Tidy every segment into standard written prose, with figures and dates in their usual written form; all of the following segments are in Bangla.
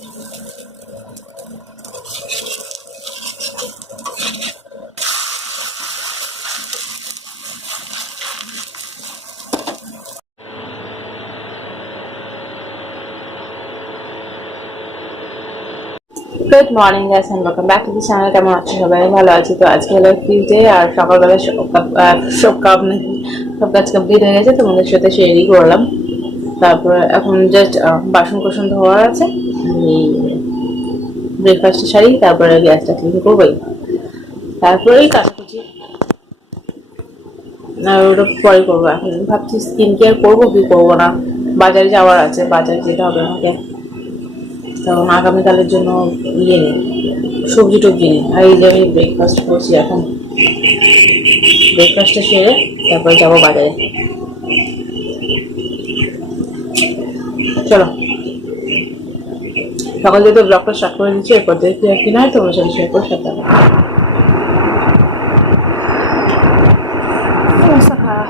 Good morning guys and welcome back to the channel. কেমন আছো সবাই? ভালো আছি। তো আজকে হলো টিউসডে আর সকালবেলা সব কাজ কমপ্লিট হয়ে গেছে, তোমাদের সাথে শেয়ারই করলাম। তারপরে এখন জাস্ট বাসন কোসন ধোয়া আছে, ব্রেকফাস্টে সারি, তারপরে গ্যাসটা ক্লিন করবোই, তারপরেই কাটাকুচি আর ওটা পরে করবো। এখন ভাবছি স্কিন কেয়ার করবো কি করবো না, বাজারে যাওয়ার আছে, বাজারে যেতে হবে আমাকে। তখন আগামীকালের জন্য ইয়ে নেই, সবজি টবজি নেই। আর এই যে আমি ব্রেকফাস্ট করছি, এখন ব্রেকফাস্টটা সেরে তারপরে যাবো বাজারে। চলো সকাল যেহেতু ব্লগটা স্টার্ট করে দিচ্ছি, এরপর দেখি আর কি নয় তোমার সাথে শেয়ার করে সাথে অবস্থা খারাপ।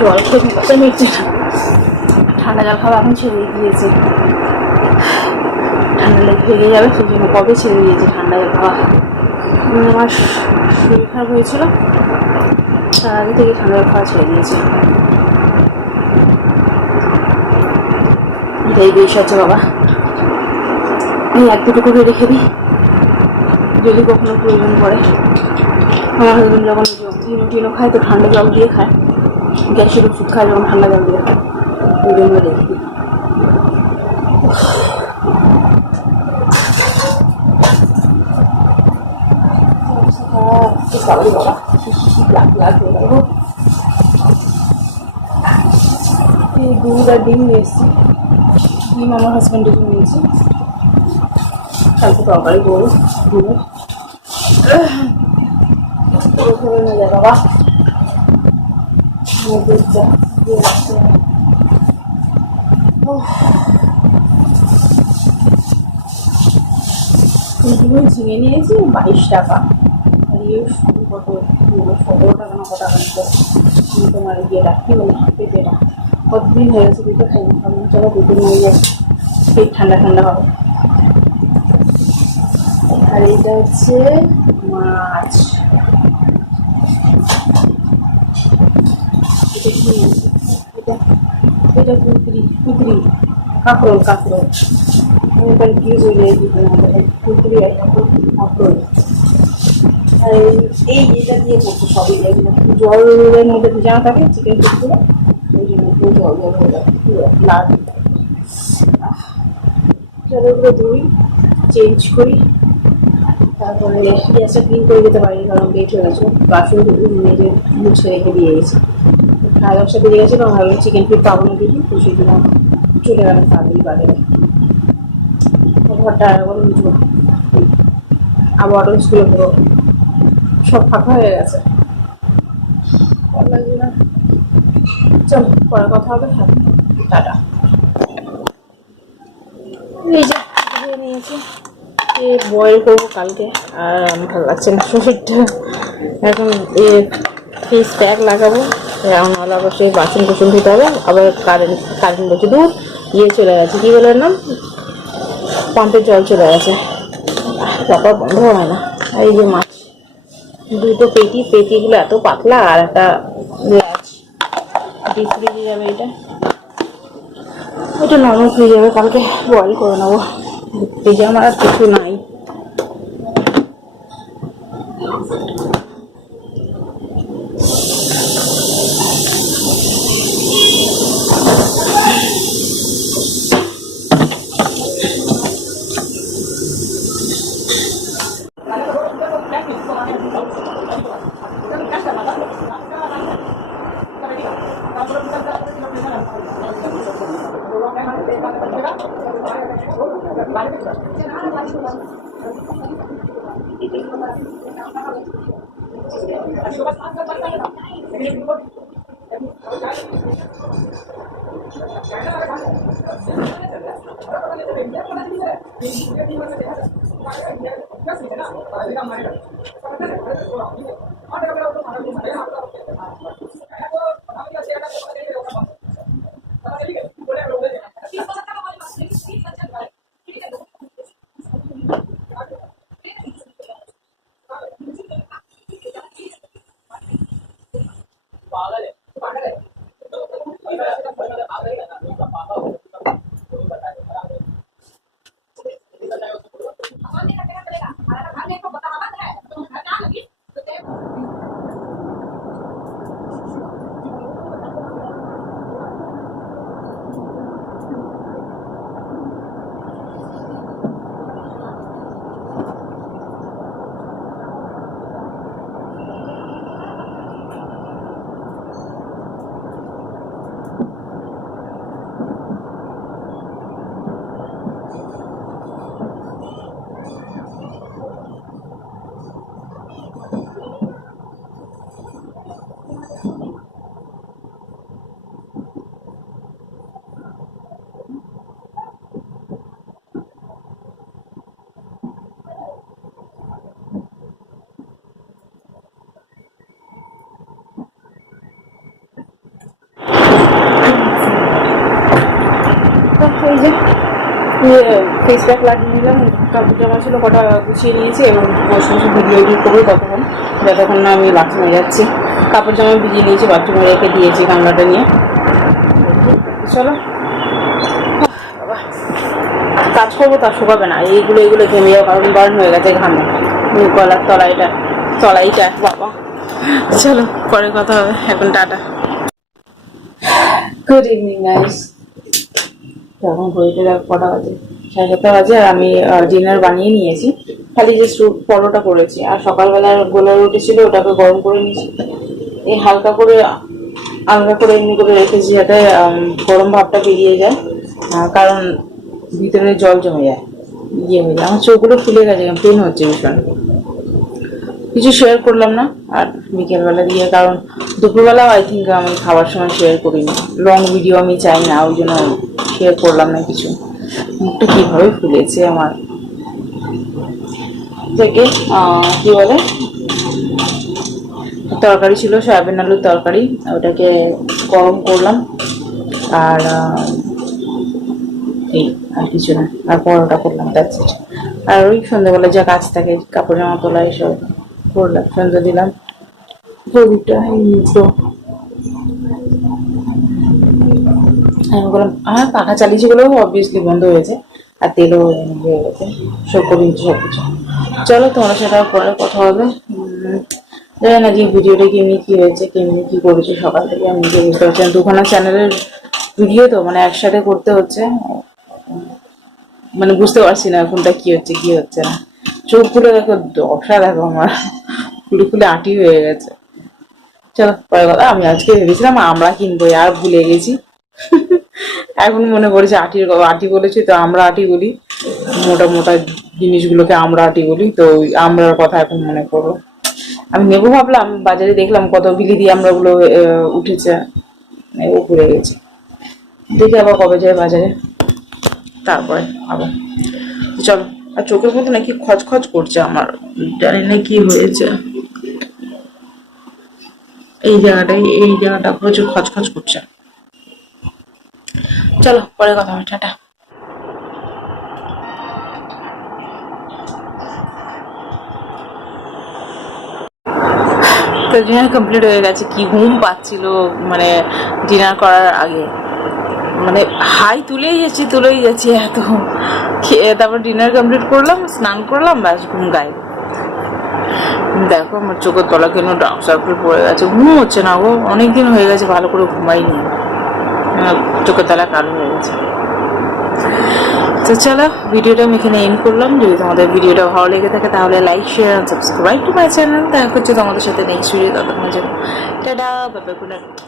জল খেতে ইচ্ছা মিটছে না, ঠান্ডা জল খাওয়া এখন ছেড়ে দিয়েছে, ঠান্ডা লেগে হয়ে যাবে, সেই জন্য কবে ছেড়ে দিয়েছে ঠান্ডা জল খাওয়া। আমার শরীর খারাপ হয়েছিল, তার আগে থেকে ঠান্ডা জল খাওয়া ছেড়ে দিয়েছে। এটাই বেশ আছে বাবা, আমি এক দুটো করে রেখে দিই যদি কখনো প্রয়োজন পড়ে। আমার হাজবেন্ড যখন টিনো খায় তো ঠান্ডা জল দিয়ে খায়, গ্যাসের ওষুধ খায় যখন ঠান্ডা জল দিয়ে খায়, ওই জন্য রেখে দিই। দুধ আর ডিম নিয়ে এসেছি, ডিম আমার হাজব্যান্ডের নিয়েছি, কালকে তরকারি করবো ডিমের। না যায় বাবা, ঝিঙে নিয়েছি 22 টাকা, আর ইয়ে কত 17 টাকা না কত টাকা নিতে তোমার গিয়ে রাখি, মানে পেঁপেটা কতদিন হয়ে গেছে পেঁপে খাই না, কারণ চলো পেঁপে নিয়ে যায়, পেট ঠান্ডা ঠান্ডা হবে। আর এইটা হচ্ছে মাছ, এটা কি এটা এটা কুকুরি কাঁকরোল আমি কনফিউজ হয়ে যাই কুকুরি আর কাঁকরোল। আর এই যেটা দিয়ে করছে সবই জলের মধ্যে ভিজানো থাকে চিকেন পিসগুলো, ওই জন্য একটু জল হয়ে যাবে লাল। জলগুলো ধুই, চেঞ্জ করি, তারপরে গ্যাসটা ক্লিন করে দিতে পারি, কারণ লেট হয়ে গেছে, বাসন মেজে মুছে রেখে দিয়ে গেছি। 10:30 বেজে গেছে, তো ভাবলাম চিকেন ফিট পাবো না দিদি, তো সেই জন্য চলে গেলাম তাড়াতাড়ি বাজারে। ঘরটা আবার মুছবো, আবার স্কুলে পুরো সব ফাঁকা হয়ে গেছে, ভালো লাগছে না। চল পরে কথা হবে, হ্যাঁ টাটা। এই যে ধুয়ে নিয়েছি, বয়েল করবো কালকে, আর আমার ভালো লাগছে না শরীরটা। এখন ফেস প্যাক লাগাবো, রাউন্ডওয়ালা বসে বাসন কুসন ধুতে হবে। আবার কারেন্ট বসে দূর ইয়ে চলে গেছে, কী বলে নাম, পাম্পের জল চলে গেছে, ব্যাপার বন্ধ হয় না। আর এই যে মাছ দুটো পেটিগুলো এত পাতলা, আর একটা গ্লাস ডিপ ফ্রিজে যাবে, এটা নরমাল ফ্রিজে যাবে, কালকে বয়েল করে নেবো। ফ্রিজে আমার আর কিছু নাই। এই যে ফেস প্যাক লাগিয়ে নিলাম, কাপড় জামা ছিল কটা গুছিয়ে নিয়েছি এবং বসে বসে ভিডিও এডিট করবো যতক্ষণ না আমি বাথরুমে যাচ্ছি। কাপড় জামা ভিজিয়ে নিয়েছি, বাথরুমে রেখে দিয়েছি গামলাটা নিয়ে। চলো বাবা, কাজ করবো তা শুকাবে না, এইগুলো ঘেমে যাও, কারণ বার্ন হয়ে গেছে ঘামে গলার তলাইটা বাবা। চলো পরে কথা হবে, এখন টাটা। Good evening guys. এখন ঘড়িতে কটা বাজে, 7:30 বাজে, আর আমি ডিনার বানিয়ে নিয়েছি, খালি যে পরোটা করেছি। আর সকালবেলার গোলা রুটি ছিল, ওটাকে গরম করে নিয়েছি, এই হালকা করে আলগা করে এমনি করে রেখেছি যাতে গরম ভাবটা বেরিয়ে যায়, কারণ ভিতরে জল জমে যায়, ইয়ে হয়ে যায়। আমার চোখগুলো ফুলে গেছে, পেন হচ্ছে ভীষণ। কিছু শেয়ার করলাম না আর বিকেলবেলা দিয়ে, কারণ দুপুরবেলাও আই থিঙ্ক আমি খাবার সময় শেয়ার করিনি, লং ভিডিও আমি চাই না, ওই জন্য শেয়ার করলাম না কিছু। মুখটা কীভাবে ফুলেছে আমার। থেকে কী বলে, তরকারি ছিল সয়াবিন আলুর তরকারি, ওটাকে গরম করলাম, আর এই আর কিছু না, আর পরোটা করলাম, দ্যাটস ইট। আর ওই সন্ধ্যাবেলা যা কাজ থাকে, কাপড় জামা তোলা এসব করলাম, সন্ধ্যা দিলাম। প্রদীপটা আমি বললাম হ্যাঁ, পাখা চালিয়েছি বলেও অবভিয়াসলি বন্ধ হয়েছে, আর তেলও হয়ে গেছে, সব করে সব কিছু। চলো তোমার সাথে পরে কথা হবে। জানি না যে ভিডিওটা কেমনি কী হয়েছে, কেমনি কী করেছে সকাল থেকে, আমি নিজে বুঝতে পারছি না। দুখানা চ্যানেলের ভিডিও তো মানে একসাথে করতে হচ্ছে, মানে বুঝতে পারছি না কোনটা কি হচ্ছে না। চোখ খুলে দেখো, দশা দেখো আমার, খুলে আটি হয়ে গেছে। চলো পরে কথা। আমি আজকে ভেবেছিলাম আমরা কিনবো, আর ভুলে গেছি। এখন মনে পড়েছে আটি বলেছি তো, আমরা আটি বলি, মোটা মোটা জিনিসগুলোকে আমরা আটি বলি, তো ওই আমরার কথা এখন মনে পড়লো। আমি নেবো ভাবলাম, বাজারে দেখলাম কত বিলি দিয়ে আমরা গুলো উঠেছে, ও ভুলে গেছি। দেখি আবার কবে যায় বাজারে, তারপরে আবার। চলো। আর চোখের মধ্যে নাকি খচখচ করছে আমার, জানি না কি হয়েছে, এই জায়গাটা প্রচুর খচখচ করছে। চলো পরে কথা হবে, টাটা। তো ডিনার কমপ্লিট হয়ে গেছে, কি ঘুম পাচ্ছিল মানে ডিনার করার আগে, মানে হাই তুলেই যাচ্ছি এত খেয়ে। তারপর ডিনার কমপ্লিট করলাম, স্নান করলাম, ব্যাস ঘুম গায়ে। দেখো আমার চোখের তলা কেন ডার্ক সার্কেল পড়ে গেছে, ঘুম হচ্ছে না গো, অনেকদিন হয়ে গেছে ভালো করে ঘুমাইনি, চোখের তলা কালো হয়ে গেছে। তো চলো ভিডিওটা আমি এখানে এন্ড করলাম। যদি তোমাদের ভিডিওটা ভালো লেগে থাকে তাহলে like, share and subscribe to my channel. দেখা হচ্ছে তোমাদের সাথে নেক্সট ভিডিও, ততক্ষণের জন্য tata, bye bye, good night.